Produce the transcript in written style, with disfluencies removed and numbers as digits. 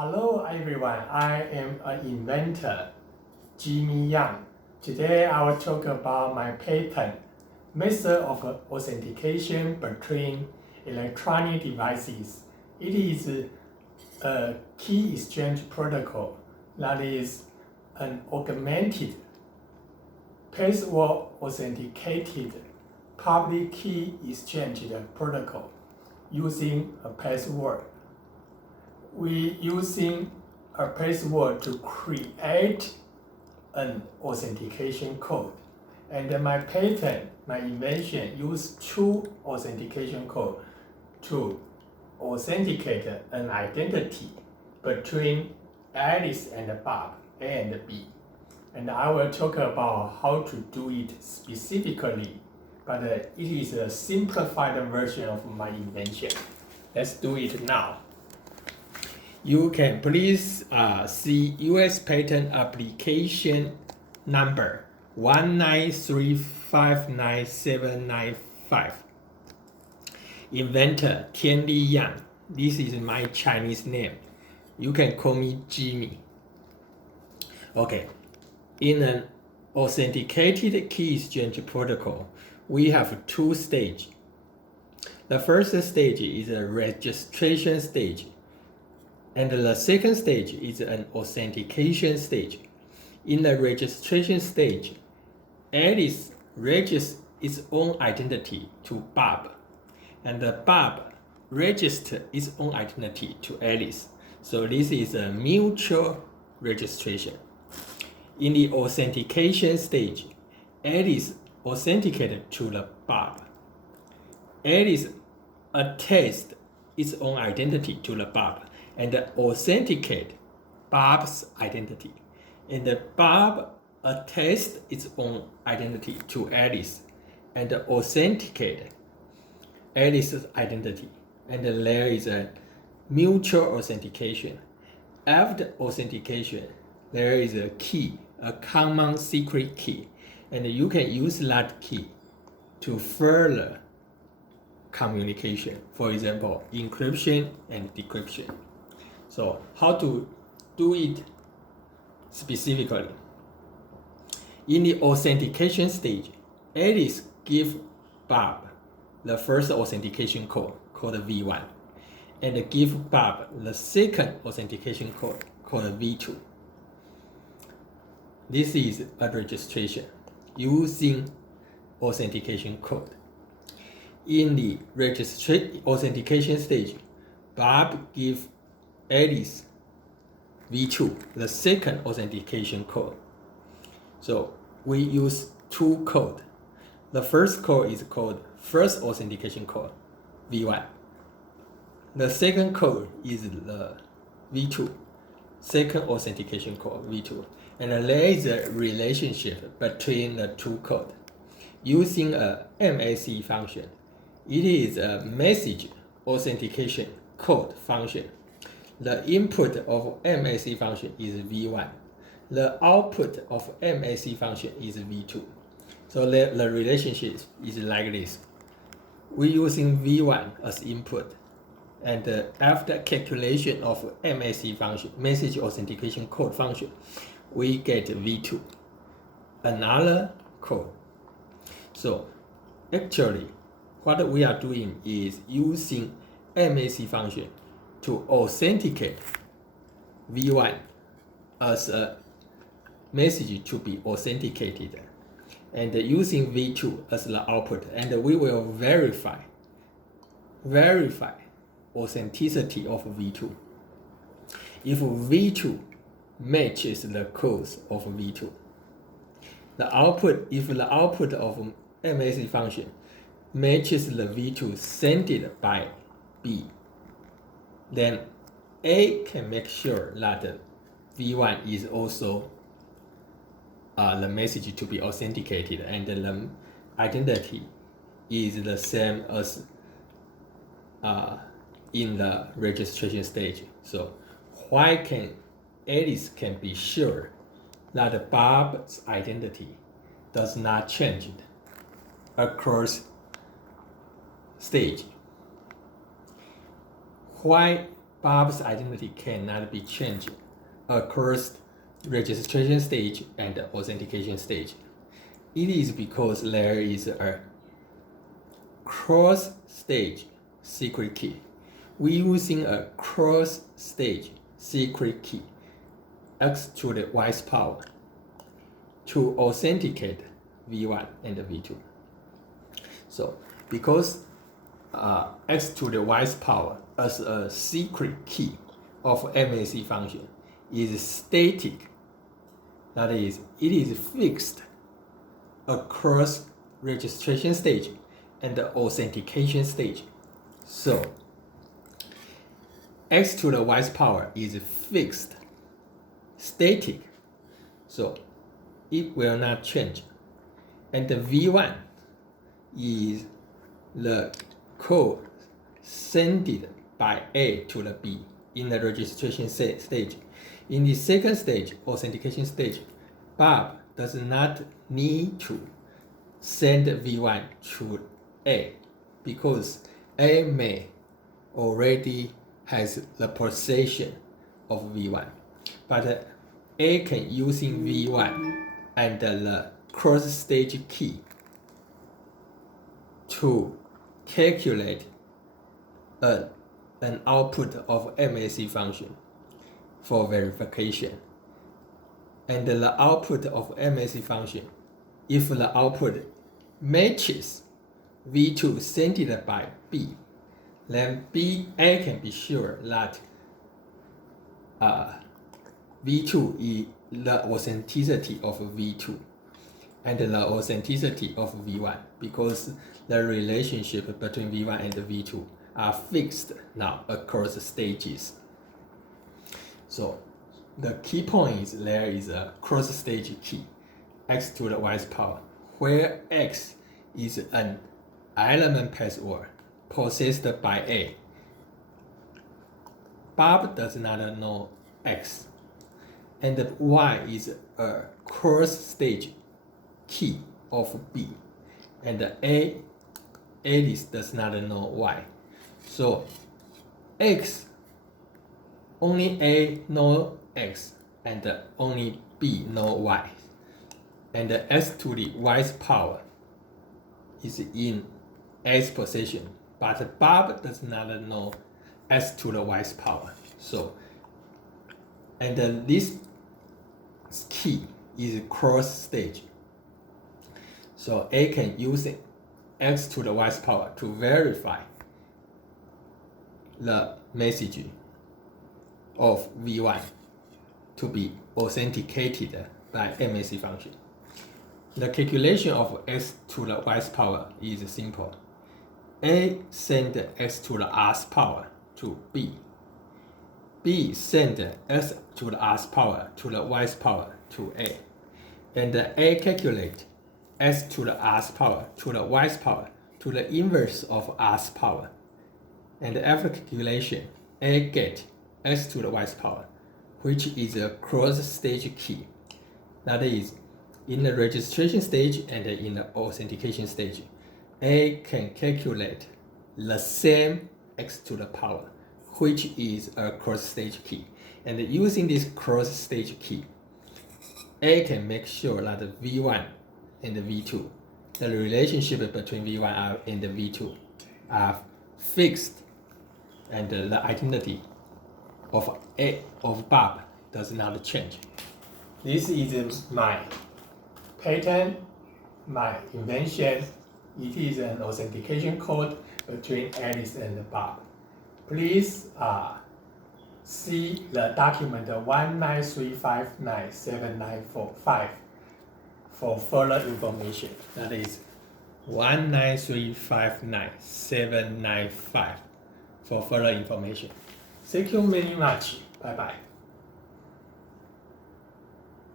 Hello everyone, I am an inventor, Jimmy Yang. Today I will talk about my patent method of authentication between electronic devices. It is a key exchange protocol that is an augmented, password authenticated public key exchange protocol using a password. We using a password to create an authentication code. And my patent, my invention, use two authentication code to authenticate an identity between Alice and Bob, A and B. And I will talk about how to do it specifically, but it is a simplified version of my invention. Let's do it now. You can please see US Patent Application number 1935975. Inventor Tianli Yang. This is my Chinese name. You can call me Jimmy. Okay. In an authenticated key exchange protocol, we have two stages. The first stage is a registration stage, and the second stage is an authentication stage. In the registration stage, Alice registers its own identity to Bob, and Bob registers its own identity to Alice. So this is a mutual registration. In the authentication stage, Alice authenticated to the Bob. Alice attests its own identity to the Bob and authenticate Bob's identity. And Bob attests its own identity to Alice and authenticate Alice's identity. And there is a mutual authentication. After authentication, there is a key, a common secret key, and you can use that key to further communication. For example, encryption and decryption. So how to do it specifically? In the authentication stage, Alice gives Bob the first authentication code called V1 and give Bob the second authentication code called V2. This is a registration using authentication code. In the authentication stage, Bob gives Alice V2, the second authentication code. So we use two codes. The first code is called first authentication code, V1. The second code is the V2, second authentication code, V2. And there is a relationship between the two codes. Using a MAC function, it is a message authentication code function. The input of MAC function is V1. The output of MAC function is V2. So the relationship is like this. We're using V1 as input, and after calculation of MAC function, message authentication code function, we get V2, another code. So actually, what we are doing is using MAC function to authenticate V1 as a message to be authenticated, and using V2 as the output, and we will verify authenticity of V2. If V2 matches the codes of V2, if the output of MAC function matches the V2 sent by B, then A can make sure that V1 is also the message to be authenticated, and the identity is the same as in the registration stage. So why can Alice can be sure that Bob's identity does not change across stage? Why Bob's identity cannot be changed across registration stage and authentication stage. It is because there is a cross-stage secret key. We're using a cross-stage secret key, x to the y's power, to authenticate V1 and V2. So because x to the y's power as a secret key of MAC function is static, that is, it is fixed across registration stage and the authentication stage. So x to the y's power is fixed, static, so it will not change. And the V1 is the code sent by A to the B in the registration stage. In the second stage, authentication stage, Bob does not need to send V1 to A because A may already has the possession of V1. But A can using V1 and the cross-stage key to calculate an output of MAC function for verification. And the output of MAC function, if the output matches V2 sent by B, then A can be sure that V2 is the authenticity of V2 and the authenticity of V1 because the relationship between V1 and V2 are fixed now across stages. So the key point is there is a cross-stage key, x to the y's power, where x is an element password possessed by A. Bob does not know x, and y is a cross-stage key of B, and Alice does not know y. So x, only A know x, and only B know y. And x to the y's power is in A's possession, but Bob does not know x to the y's power. So, and this key is cross-stage. So A can use x to the y's power to verify the message of V1 to be authenticated by MAC function. The calculation of x to the y's power is simple. A send x to the r's power to B. B send x to the r's power to the y's power to A. And A calculate x to the r's power to the y's power to the inverse of r's power. And after calculation, A get x to the y's power, which is a cross-stage key. That is, in the registration stage and in the authentication stage, A can calculate the same x to the power, which is a cross-stage key. And using this cross-stage key, A can make sure that V1 and V2, the relationship between V1 and V2 are fixed, and the identity of Bob does not change. This is my patent, my invention. It is an authentication code between Alice and Bob. Please see the document 193597945 for further information. That is 193597945 for further information. Thank you very much. Bye bye.